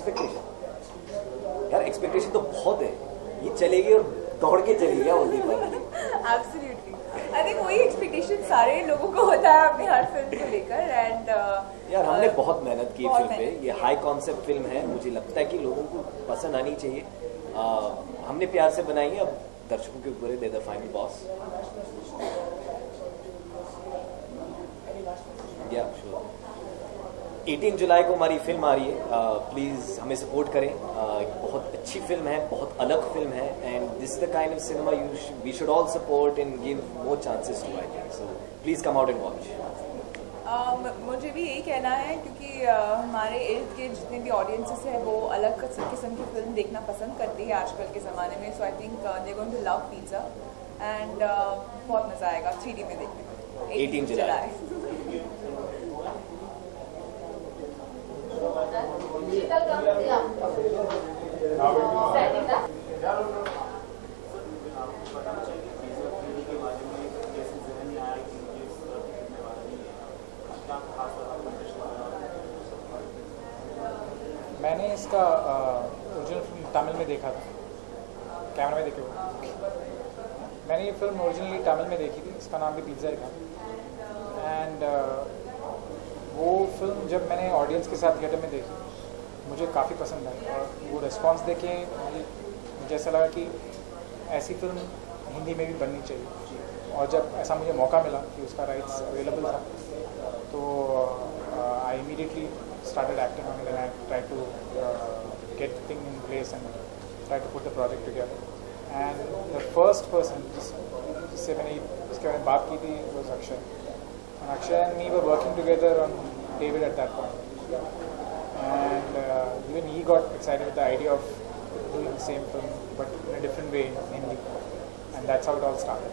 Expectation यार, expectation तो बहुत है, ये चलेगी और दौड़ के चलेगी वो दीपावली। एब्सोल्युटली, आई थिंक वही एक्सपेक्टेशन सारे लोगों को होता है अपनी हर फिल्म को लेकर। एंड यार हमने बहुत मेहनत की फिल्म पे, ये हाई कॉन्सेप्ट फिल्म है, मुझे लगता है कि लोगों को पसंद आनी चाहिए। हमने प्यार से बनाई है, अब दर्शकों के ऊपर है, दे द फाइनल बॉस। या श्योर 18 जुलाई को हमारी फिल्म आ रही है, प्लीज़ हमें सपोर्ट करें। बहुत अच्छी फिल्म है, बहुत अलग फिल्म है, and this is the kind of cinema we should all support and give more chances to, I think so. Please come out and watch. मुझे भी यही कहना है, क्योंकि हमारे इर्द गिर्द जितने भी ऑडियंसेस हैं वो अलग किस्म की फिल्म देखना पसंद करती है आजकल के ज़माने में। So I think they going to love pizza and बहुत मज़ा आएगा 3D में देखने में 18 जुलाई। मैंने इसका ओरिजिनल फिल्म तमिल में देखा था, कैमरा में देखे हुए। मैंने ये फिल्म ओरिजिनली तमिल में देखी थी, इसका नाम भी पिज़्ज़ा ही था। एंड वो फिल्म जब मैंने ऑडियंस के साथ थिएटर में देखी, मुझे काफ़ी पसंद आई, और वो रिस्पॉन्स देखे मुझे ऐसा लगा कि ऐसी फिल्म हिंदी में भी बननी चाहिए। और जब ऐसा मुझे मौका मिला कि उसका राइट्स अवेलेबल था, तो I immediately started acting on it, and I tried to get the thing in place and try to put the project together. And the first person जिससे मैंने इसके बारे में बात की थी was Akshay. And Akshay and me were working together on David at that point. And even he got excited with the idea of doing the same film but in a different way in Hindi. And that's how it all started.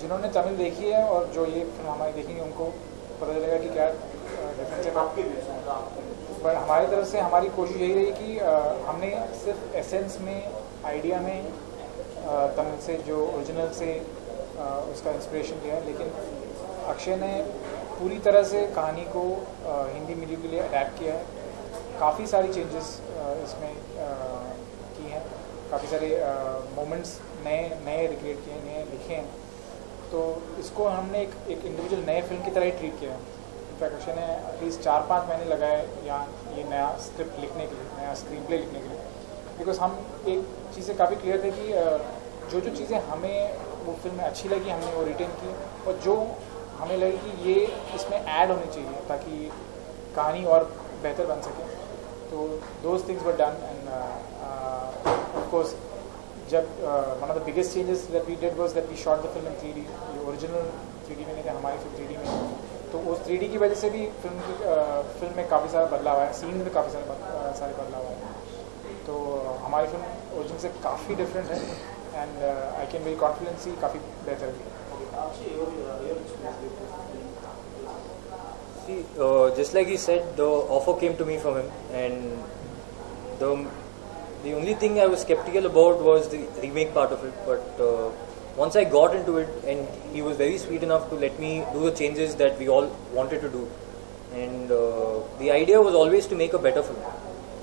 जिन्होंने तमिल देखी है और जो ये film हमारी देखेंगे उनको पता चलेगा कि क्या डिफरेंस है। पर हमारी तरफ से हमारी कोशिश यही रही कि हमने सिर्फ एसेंस में, आइडिया में तमिल से जो ओरिजिनल से उसका इंस्पिरेशन लिया है, लेकिन अक्षय ने पूरी तरह से कहानी को हिंदी मीडिया के लिए अडैप्ट किया है। काफ़ी सारी चेंजेस इसमें की हैं, काफ़ी सारे मोमेंट्स नए रिक्रिएट किए हैं, नए लिखे हैं। तो इसको हमने एक इंडिविजुअल नए फिल्म की तरह ही ट्रीट किया है। इनफैक्ट अक्षय ने एटलीस्ट 4-5 महीने लगाए यहाँ ये नया स्क्रिप्ट लिखने के लिए, नया स्क्रीन प्ले लिखने के लिए, बिकॉज हम एक चीज़ें काफ़ी क्लियर थे कि जो चीज़ें हमें वो फिल्म में अच्छी लगी हमने वो रिटेन की, और जो हमें लगी कि ये इसमें ऐड होनी चाहिए ताकि कहानी और बेहतर बन सके, तो those things were done. And of course जब one of the biggest changes that we did was that we shot the film in 3D। ये ओरिजिनल 3D में नहीं थे, हमारी फिल्म 3D में, तो उस 3D की वजह से भी फिल्म में काफ़ी सारा बदलाव आया, सीन में काफ़ी सारे बदलाव आए। तो हमारी फिल्म ओरिजिनल से काफ़ी डिफरेंट है, and I can very confidently काफ़ी बेहतर है। Just like he said, the offer came to me from him, and the only thing I was skeptical about was the remake part of it. But once I got into it, and he was very sweet enough to let me do the changes that we all wanted to do, and the idea was always to make a better film.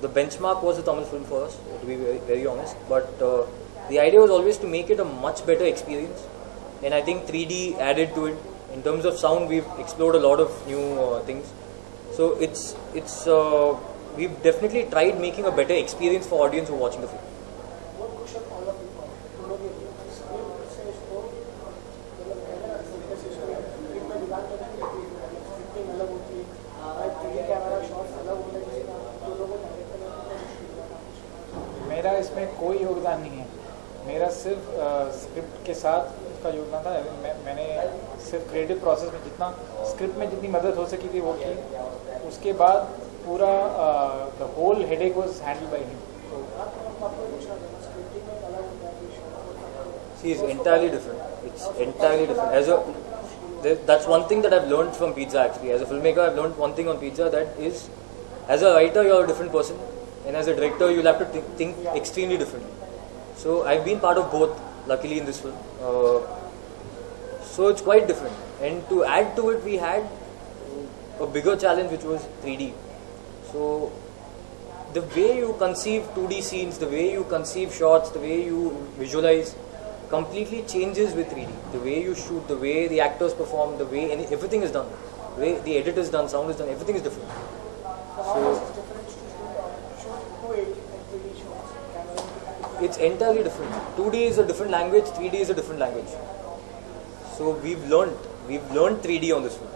The benchmark was a Tamil film for us, to be very, very honest. But the idea was always to make it a much better experience, and I think 3D added to it. In terms of sound, we've explored a lot of new things. So we've definitely tried making a better experience for audience who are watching the film. मेरा इसमें कोई योगदान नहीं है, मेरा सिर्फ script के साथ उसका योगदान था। मैंने सिर्फ क्रिएटिव प्रोसेस में जितना स्क्रिप्ट में जितनी मदद हो सकी थी वो की, उसके बाद पूरा the whole headache was handled by him. See, it's entirely different. It's entirely different. That's one thing that I've learned from Pizza actually. As a filmmaker, I've learned one thing on Pizza, that is, as a writer, you're a different person, and as a director, you'll have to think extremely differently. So I've been part of both, luckily, in this film. So it's quite different. And to add to it, we had a bigger challenge, which was 3D. So the way you conceive 2D scenes, the way you conceive shots, the way you visualize completely changes with 3D. The way you shoot, the way the actors perform, the way everything is done, the way the edit is done, sound is done, everything is different. So it's entirely different. 2D is a different language, 3D is a different language. So we've learned 3D on this film.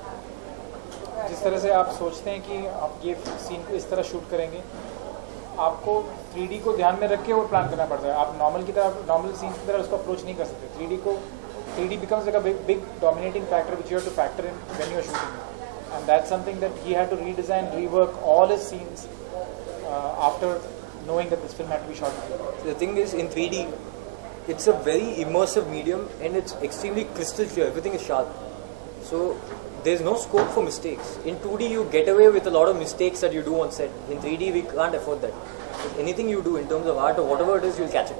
जिस तरह से आप सोचते हैं कि आप ये scene को इस तरह शूट करेंगे, आपको 3D को ध्यान में रख के वो प्लान करना पड़ता है. आप नॉर्मल सीन की तरह उसको अप्रोच नहीं कर सकते. 3D becomes like a big dominating factor which you have to factor in when you are shooting it. And that's something that he had to redesign, rework all his scenes after knowing that this film had to be shot. The thing is, in 3D, it's a very immersive medium and it's extremely crystal clear. Everything is sharp. So there's no scope for mistakes. In 2D, you get away with a lot of mistakes that you do on set. In 3D, we can't afford that. So anything you do in terms of art or whatever it is, you'll catch it.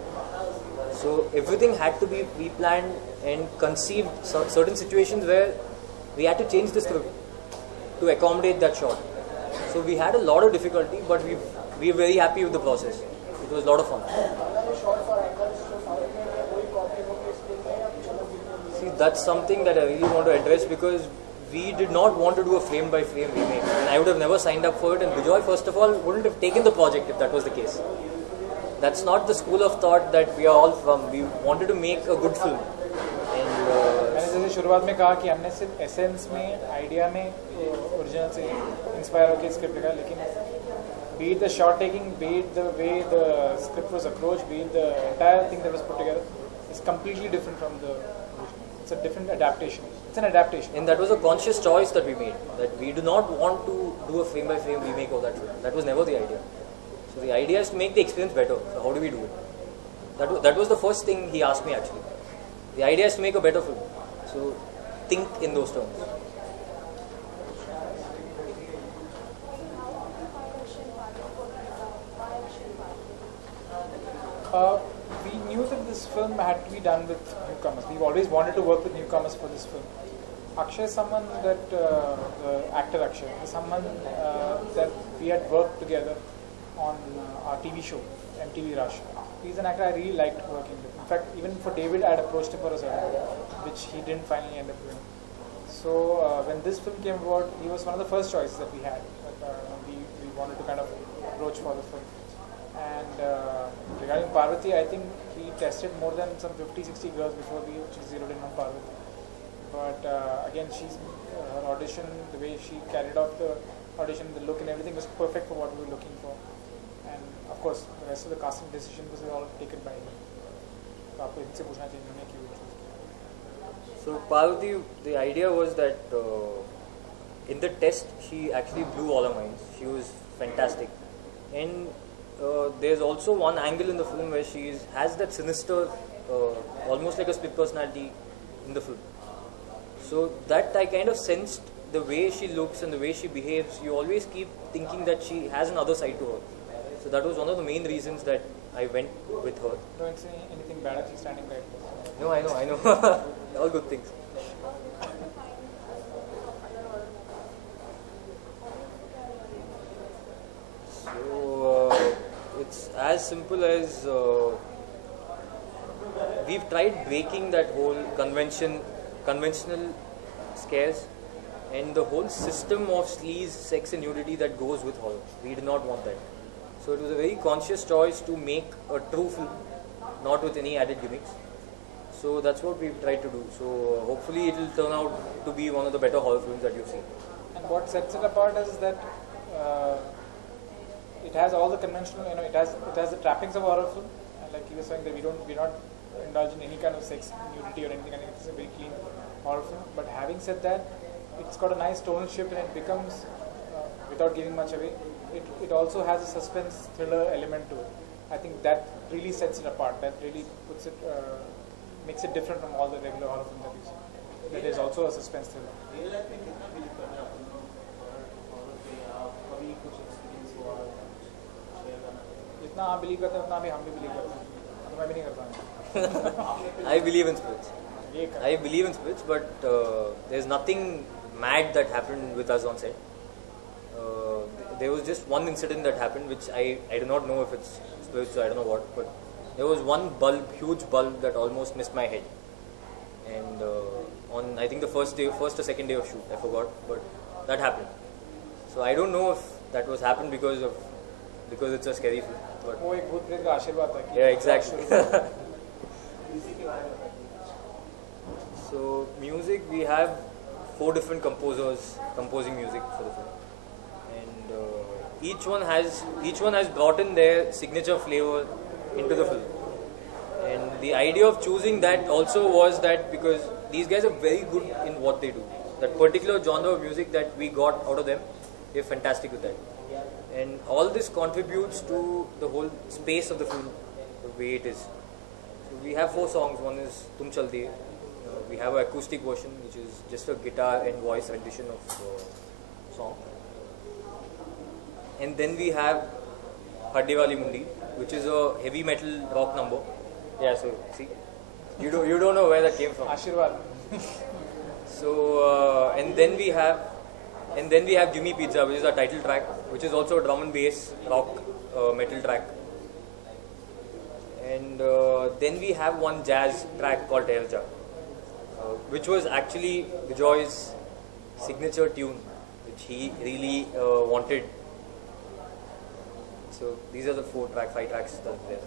So everything had to be pre-planned and conceived. Certain situations where we had to change the script to accommodate that shot. So we had a lot of difficulty, but we were very happy with the process. It was a lot of fun. See, that's something that I really want to address, because we did not want to do a frame-by-frame remake. And I would have never signed up for it, and Bijoy, first of all, wouldn't have taken the project if that was the case. That's not the school of thought that we are all from. We wanted to make a good film. मैंने जैसे शुरुआत में कहा कि हमने सिर्फ essence में, idea में, ओरिजिनल से इंस्पायर होकर स्क्रिप्ट लिखा, लेकिन be it the shot taking, be it the way the script was approached, be it the entire thing that was put together, is completely different from the original. It's a different adaptation. It's an adaptation. And that was a conscious choice that we made, that we do not want to do a frame-by-frame remake of that film. That was never the idea. So the idea is to make the experience better. So how do we do it? That was the first thing he asked me, actually. The idea is to make a better film. So think in those terms. We knew that this film had to be done with newcomers. We've always wanted to work with newcomers for this film. Akshay is someone that, actor Akshay, is someone that we had worked together on our TV show, MTV Rush. He's an actor I really liked working with. In fact, even for David, I had approached him for a certain role, which he didn't finally end up doing. So when this film came about, he was one of the first choices that we had. That, we wanted to kind of approach for the film. And regarding Parvati, I think he tested more than some 50-60 girls before we zeroed in on Parvati. But again, her audition, the way she carried off the audition, the look and everything was perfect for what we were looking for. And of course, the rest of the casting decision was all taken by him. So Parvati, the idea was that in the test, she actually blew all our minds. She was fantastic. And there's also one angle in the film where she has that sinister, almost like a split personality in the film. So that I kind of sensed the way she looks and the way she behaves. You always keep thinking that she has another side to her. So that was one of the main reasons that I went with her. Don't say anything bad, she's standing right there. No, I know. All good things. So it's as simple as we've tried breaking that whole conventional scares and the whole system of sleaze, sex and nudity that goes with horror. We did not want that. So it was a very conscious choice to make a true film, not with any added gimmicks. So that's what we've tried to do. So hopefully it will turn out to be one of the better horror films that you've seen. And what sets it apart is that it has all the conventional, it has the trappings of a horror film. And like you were saying, that we're not indulge in any kind of sex, nudity or anything. I think it's a very clean horror film. But having said that, it's got a nice tonal shift and it becomes, without giving much away, it also has a suspense thriller element to it. I think that really sets it apart. That really puts it, makes it different from all the regular horror films that you see. That is also a suspense thriller. जितना आप believe करते हैं उतना भी हम भी believe करते हैं, तो मैं भी नहीं करता हूँ. I believe in spirits. ये I believe in spirits, but there's nothing mad that happened with us on set. There was just one incident that happened, which I do not know if it's spirits or I don't know what, but there was one bulb, huge bulb that almost missed my head. And on I think the first or second day of shoot, I forgot, but that happened. So I don't know if that was happened because it's a scary film. But वो एक भूत प्रेत का आशीर्वाद था कि yeah, exactly. So music, we have 4 different composers composing music for the film, and each one has brought in their signature flavor into the film. And the idea of choosing that also was that because these guys are very good in what they do. That particular genre of music that we got out of them, they're fantastic with that. And all this contributes to the whole space of the film, the way it is. So we have 4 songs. One is Tum Chal Diye. We have an acoustic version, which is just a guitar and voice rendition of song. And then we have Hadde Wali Mundi, which is a heavy metal rock number. Yeah, so see, you don't know where that came from. आशीर्वाद. So and then we have Jimmy Pizza, which is our title track, which is also a drum and bass rock metal track. And then we have one jazz track called Terja, which was actually Bijoy's signature tune, which he really wanted. So these are the 5 tracks that are there.